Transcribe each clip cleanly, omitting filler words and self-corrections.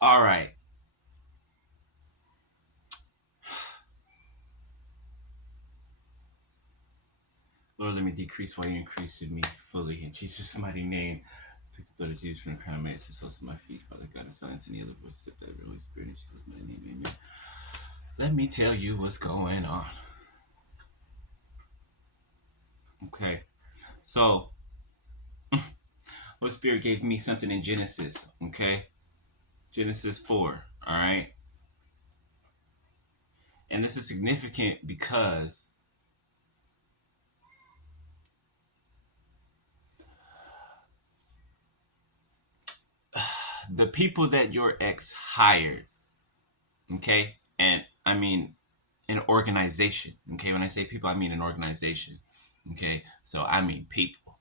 All right. Lord, let me decrease while you increase in me fully. In Jesus' mighty name. Take the blood of Jesus from the crown of my head to the soles of my feet. Father God, and silence any other voices except that of the Holy Spirit. In Jesus' mighty name, amen. Let me tell you what's going on. Okay. So, Holy Spirit gave me something in Genesis. Okay. Genesis 4. All right. And this is significant because the people that your ex hired, okay, and I mean an organization, okay, when I say people, I mean an organization, okay, so I mean people,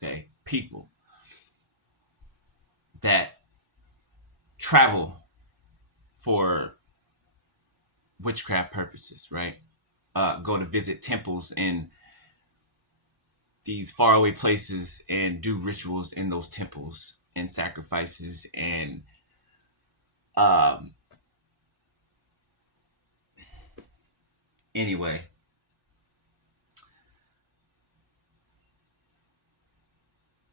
okay, people that travel for witchcraft purposes, right? Go to visit temples in these faraway places and do rituals in those temples and sacrifices and um anyway,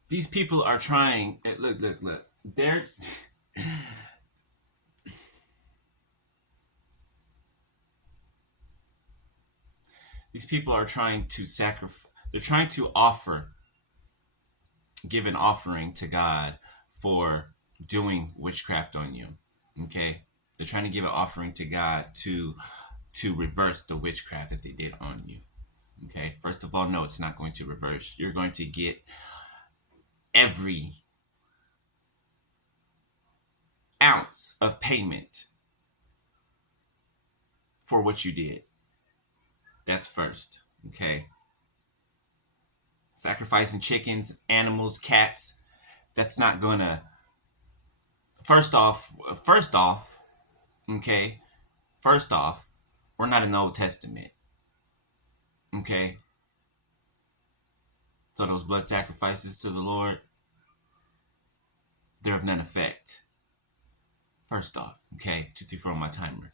these people are trying. Look. They're these people are trying to sacrifice. They're trying to give an offering to God for doing witchcraft on you. Okay, they're trying to give an offering to God to reverse the witchcraft that they did on you. Okay, first of all, no, it's not going to reverse. You're going to get every ounce of payment for what you did. That's first. Okay, sacrificing chickens, animals, cats. That's not gonna. First off, okay. First off, we're not in the Old Testament. Okay, so those blood sacrifices to the Lord, they're of none effect. First off, okay, 2 3 4 on my timer.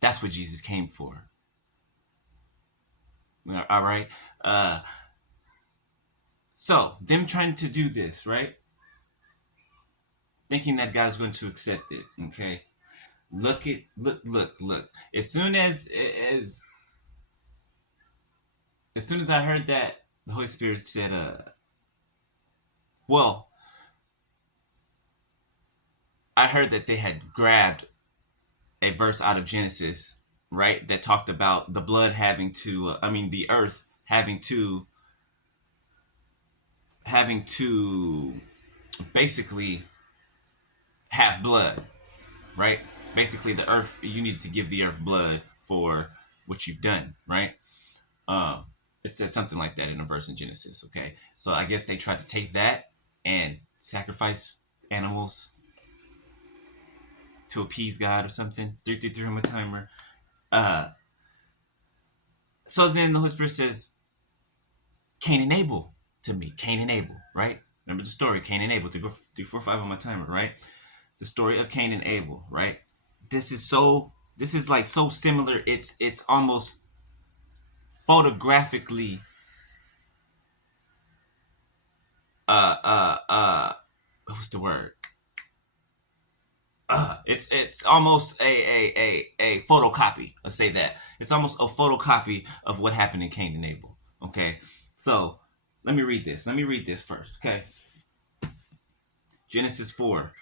That's what Jesus came for. All right. So them trying to do this, right? Thinking that God's going to accept it. Okay. Look. As soon as I heard that, the Holy Spirit said, well, I heard that they had grabbed a verse out of Genesis, right, that talked about the blood having to, the earth having to basically have blood, right? Basically, the earth, you need to give the earth blood for what you've done, right? Um, it said something like that in a verse in Genesis. Okay, so I guess they tried to take that and sacrifice animals to appease God or something. 3 3 3 on my timer. Uh, so then the Holy Spirit says, Cain and Abel to me. Cain and Abel, right? Remember the story, Cain and Abel. 3 4 5 on my timer, right? The story of Cain and Abel, right? This is like so similar. It's almost photographically what's the word? It's almost a photocopy. Let's say that. It's almost a photocopy of what happened in Cain and Abel. Okay? So let me read this. Let me read this first. Okay. Genesis 4.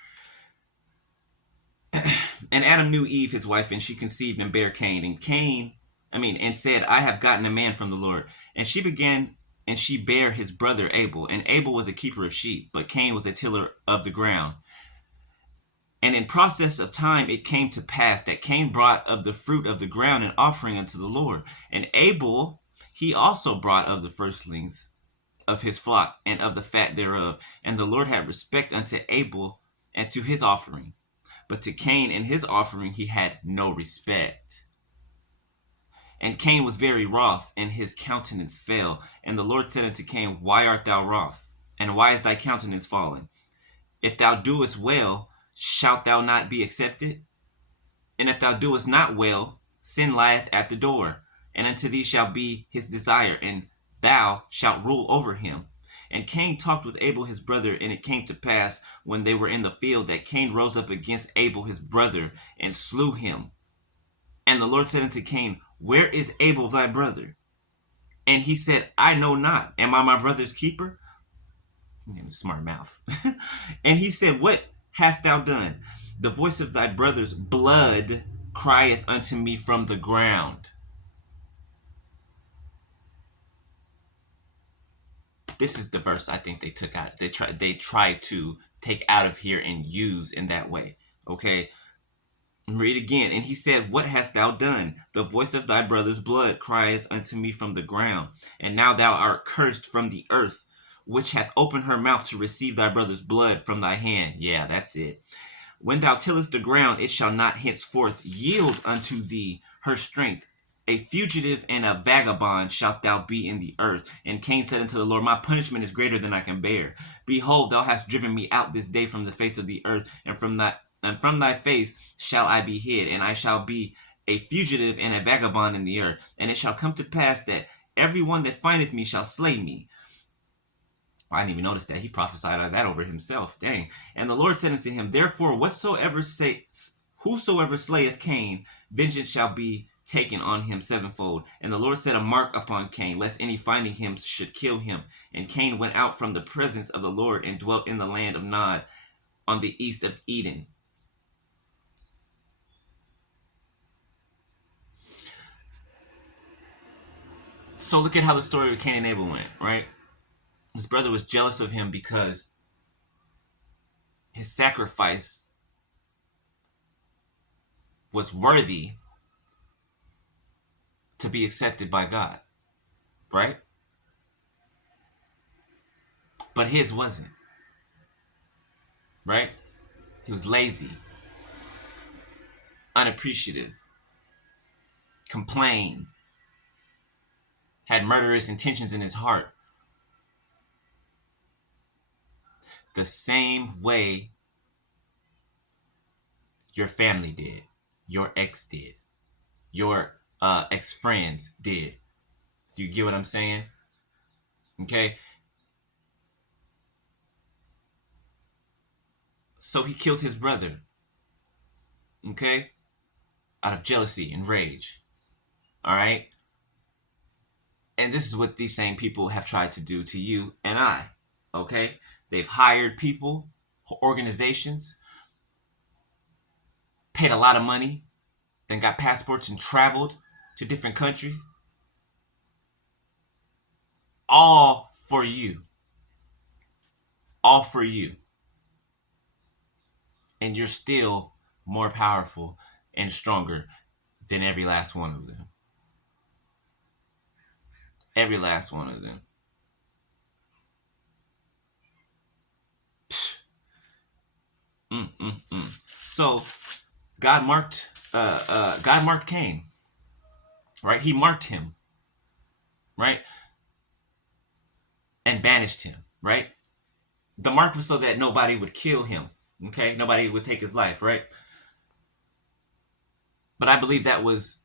And Adam knew Eve, his wife, and she conceived and bare Cain. And said, I have gotten a man from the Lord. And she bare his brother Abel. And Abel was a keeper of sheep, but Cain was a tiller of the ground. And in process of time it came to pass that Cain brought of the fruit of the ground an offering unto the Lord. And Abel, he also brought of the firstlings of his flock and of the fat thereof. And the Lord had respect unto Abel and to his offering. But to Cain and his offering he had no respect. And Cain was very wroth, and his countenance fell. And the Lord said unto Cain, Why art thou wroth? And why is thy countenance fallen? If thou doest well, shalt thou not be accepted? And if thou doest not well, sin lieth at the door, and unto thee shall be his desire, and thou shalt rule over him. And Cain talked with Abel his brother, and it came to pass, when they were in the field, that Cain rose up against Abel his brother, and slew him. And the Lord said unto Cain, Where is Abel thy brother? And he said, I know not. Am I my brother's keeper? Smart mouth. And he said, What hast thou done? The voice of thy brother's blood crieth unto me from the ground. This is the verse I think they took out. They tried to take out of here and use in that way. Okay. Read again. And he said, What hast thou done? The voice of thy brother's blood crieth unto me from the ground. And now thou art cursed from the earth, which hath opened her mouth to receive thy brother's blood from thy hand. Yeah, that's it. When thou tillest the ground, it shall not henceforth yield unto thee her strength. A fugitive and a vagabond shalt thou be in the earth. And Cain said unto the Lord, My punishment is greater than I can bear. Behold, thou hast driven me out this day from the face of the earth, and from thy face shall I be hid, and I shall be a fugitive and a vagabond in the earth. And it shall come to pass that every one that findeth me shall slay me. I didn't even notice that. He prophesied that over himself. Dang. And the Lord said unto him, Therefore, whosoever slayeth Cain, vengeance shall be taken on him sevenfold. And the Lord set a mark upon Cain, lest any finding him should kill him. And Cain went out from the presence of the Lord and dwelt in the land of Nod, on the east of Eden. So look at how the story of Cain and Abel went, right? His brother was jealous of him because his sacrifice was worthy to be accepted by God, right? But his wasn't, right? He was lazy, unappreciative, complained, had murderous intentions in his heart. The same way your family did, your ex did, your ex-friends did. Do you get what I'm saying? Okay. So he killed his brother. Okay. Out of jealousy and rage. All right. And this is what these same people have tried to do to you and I. Okay. They've hired people, organizations, paid a lot of money, then got passports and traveled to different countries. All for you. All for you. And you're still more powerful and stronger than every last one of them. Every last one of them. So God marked Cain, right? He marked him, right? And banished him, right? The mark was so that nobody would kill him, okay? Nobody would take his life, right? But I believe that was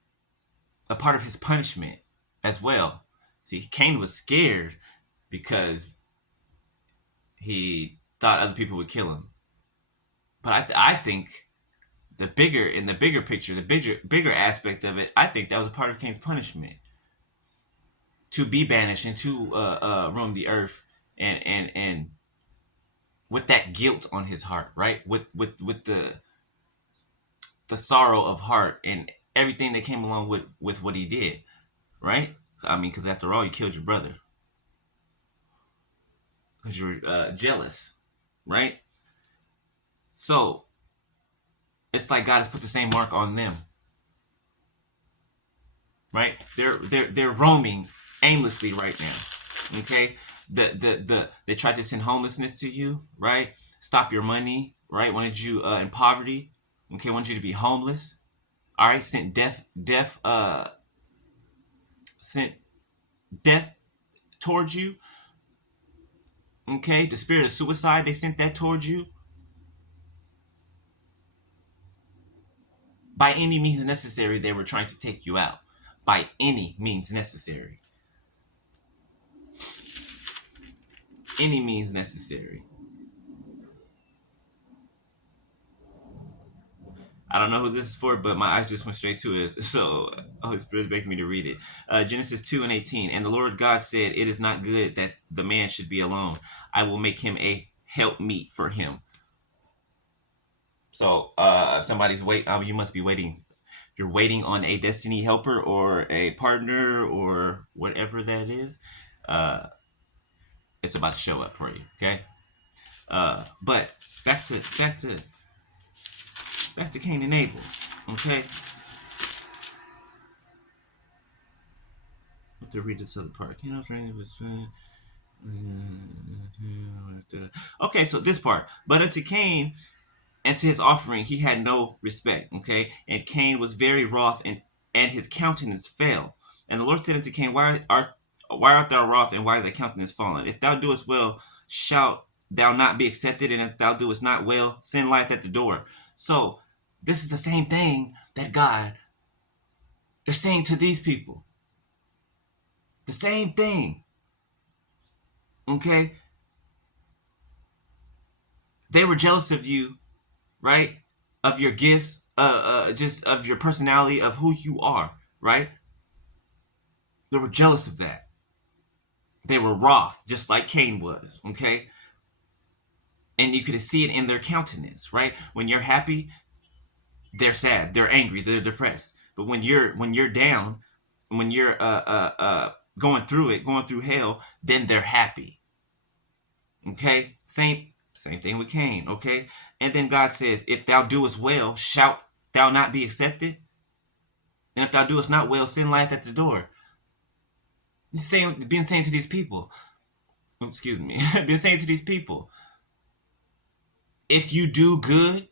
a part of his punishment as well. See, Cain was scared because he thought other people would kill him. But I think the bigger picture, the bigger aspect of it, I think that was a part of Cain's punishment, to be banished and to roam the earth, and with that guilt on his heart, right? With the sorrow of heart and everything that came along with what he did, right? I mean, because after all, you killed your brother because you were jealous, right? So it's like God has put the same mark on them, right? They're roaming aimlessly right now. Okay, they tried to send homelessness to you, right? Stop your money, right? Wanted you in poverty. Okay, wanted you to be homeless. All right, sent death towards you. Okay, the spirit of suicide, they sent that towards you. By any means necessary, they were trying to take you out. By any means necessary. Any means necessary. I don't know who this is for, but my eyes just went straight to it. So Holy Spirit is making me to read it. Genesis 2:18. And the Lord God said, it is not good that the man should be alone. I will make him a helpmeet for him. So if somebody's you must be waiting. If you're waiting on a destiny helper or a partner or whatever that is, uh, it's about to show up for you. Okay. But back to Cain and Abel. Okay. Let me read this other part. Okay, so this part. But unto Cain and to his offering he had no respect. Okay, and Cain was very wroth, and his countenance fell. And the Lord said unto Cain, why art thou wroth, and why is thy countenance fallen? If thou doest well, shalt thou not be accepted, and if thou doest not well, sin lieth at the door. So this is the same thing that God is saying to these people. The same thing. Okay? They were jealous of you, right? Of your gifts, just of your personality, of who you are, right? They were jealous of that. They were wroth, just like Cain was, okay? And you could see it in their countenance, right? When you're happy, they're sad, they're angry, they're depressed. But when you're down, when you're going through hell, then they're happy. Okay? Same thing with Cain, okay? And then God says, if thou doest well, shalt thou not be accepted? And if thou doest not well, sin lieth at the door. He's been saying to these people, excuse me, been saying to these people, if you do good,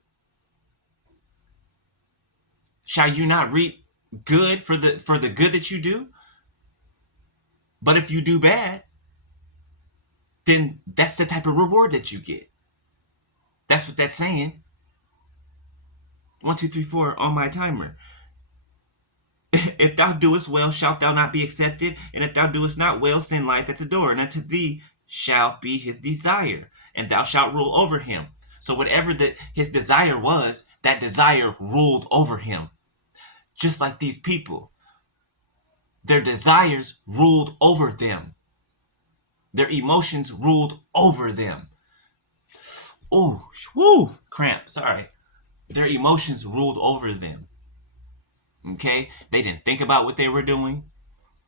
shall you not reap good for the good that you do? But if you do bad, then that's the type of reward that you get. That's what that's saying. 1, 2, 3, 4 on my timer. If thou doest well, shalt thou not be accepted? And if thou doest not well, sin lieth at the door. And unto thee shall be his desire, and thou shalt rule over him. So whatever his desire was, that desire ruled over him. Just like these people. Their desires ruled over them. Their emotions ruled over them. Ooh, woo, cramp, sorry. Their emotions ruled over them. Okay? They didn't think about what they were doing.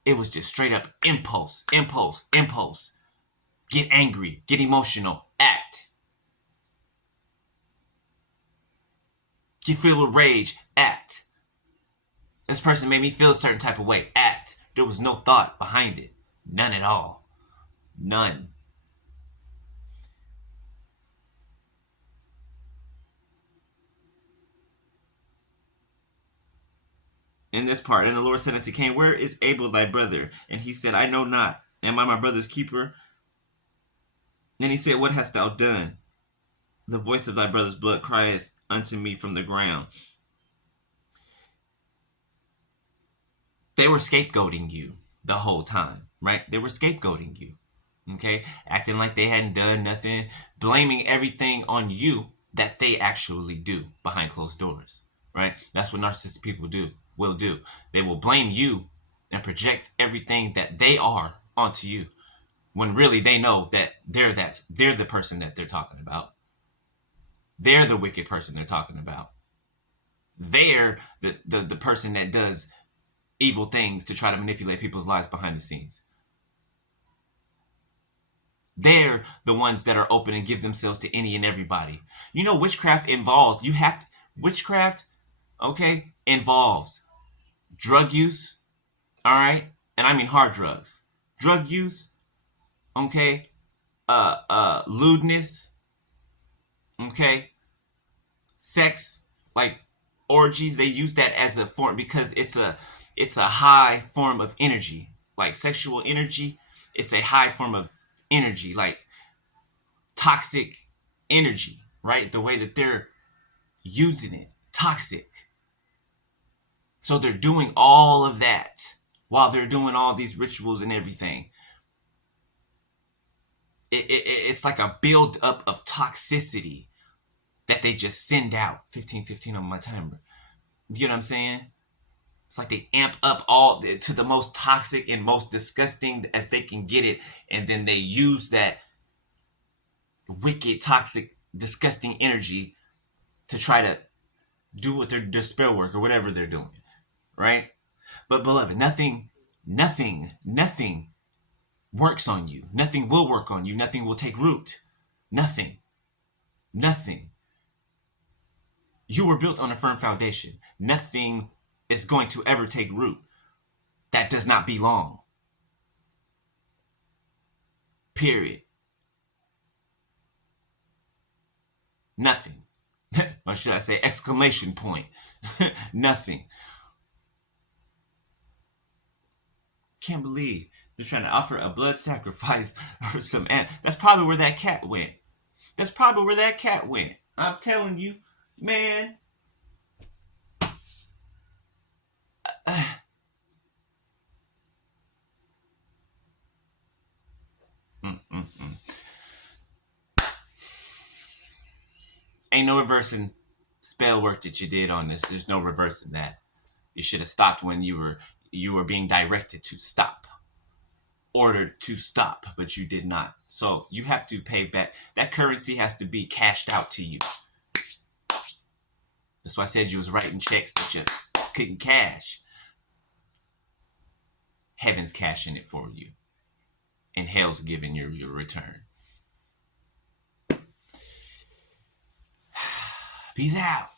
It was just straight up impulse. Get angry, get emotional, act. Get filled with rage, act. This person made me feel a certain type of way, act. There was no thought behind it. None at all. None. In this part, and the Lord said unto Cain, where is Abel thy brother? And he said, I know not. Am I my brother's keeper? And he said, what hast thou done? The voice of thy brother's blood crieth unto me from the ground. They were scapegoating you the whole time, right? They were scapegoating you, okay? Acting like they hadn't done nothing, blaming everything on you that they actually do behind closed doors, right? That's what narcissistic people will do. They will blame you and project everything that they are onto you, when really they know that they're the person that they're talking about. They're the wicked person they're talking about. They're the person that does evil things to try to manipulate people's lives behind the scenes. They're the ones that are open and give themselves to any and everybody. You know, witchcraft involves, witchcraft, okay, involves drug use, all right? And I mean hard drugs. Drug use, okay, lewdness, okay, sex, like orgies. They use that as a form because it's a high form of energy, like sexual energy. It's a high form of energy, like toxic energy, right? The way that they're using it, toxic. So they're doing all of that while they're doing all these rituals and everything. It's like a build up of toxicity that they just send out. 15:15 on my timer. You know what I'm saying? It's like they amp up all to the most toxic and most disgusting as they can get it, and then they use that wicked, toxic, disgusting energy to try to do what their spell work or whatever they're doing, right? But beloved, nothing works on you. Nothing will work on you. Nothing will take root. Nothing. Nothing. You were built on a firm foundation. Nothing is going to ever take root that does not belong. Period. Nothing. Or should I say exclamation point? Nothing. Can't believe they're trying to offer a blood sacrifice for some ant. That's probably where that cat went. That's probably where that cat went. I'm telling you, man. Ain't no reversing spell work that you did on this. There's no reversing that. You should have stopped when you were being directed to stop. Ordered to stop, but you did not. So you have to pay back. That currency has to be cashed out to you. That's why I said you was writing checks that you couldn't cash. Heaven's cashing it for you. And hell's giving you your return. Peace out.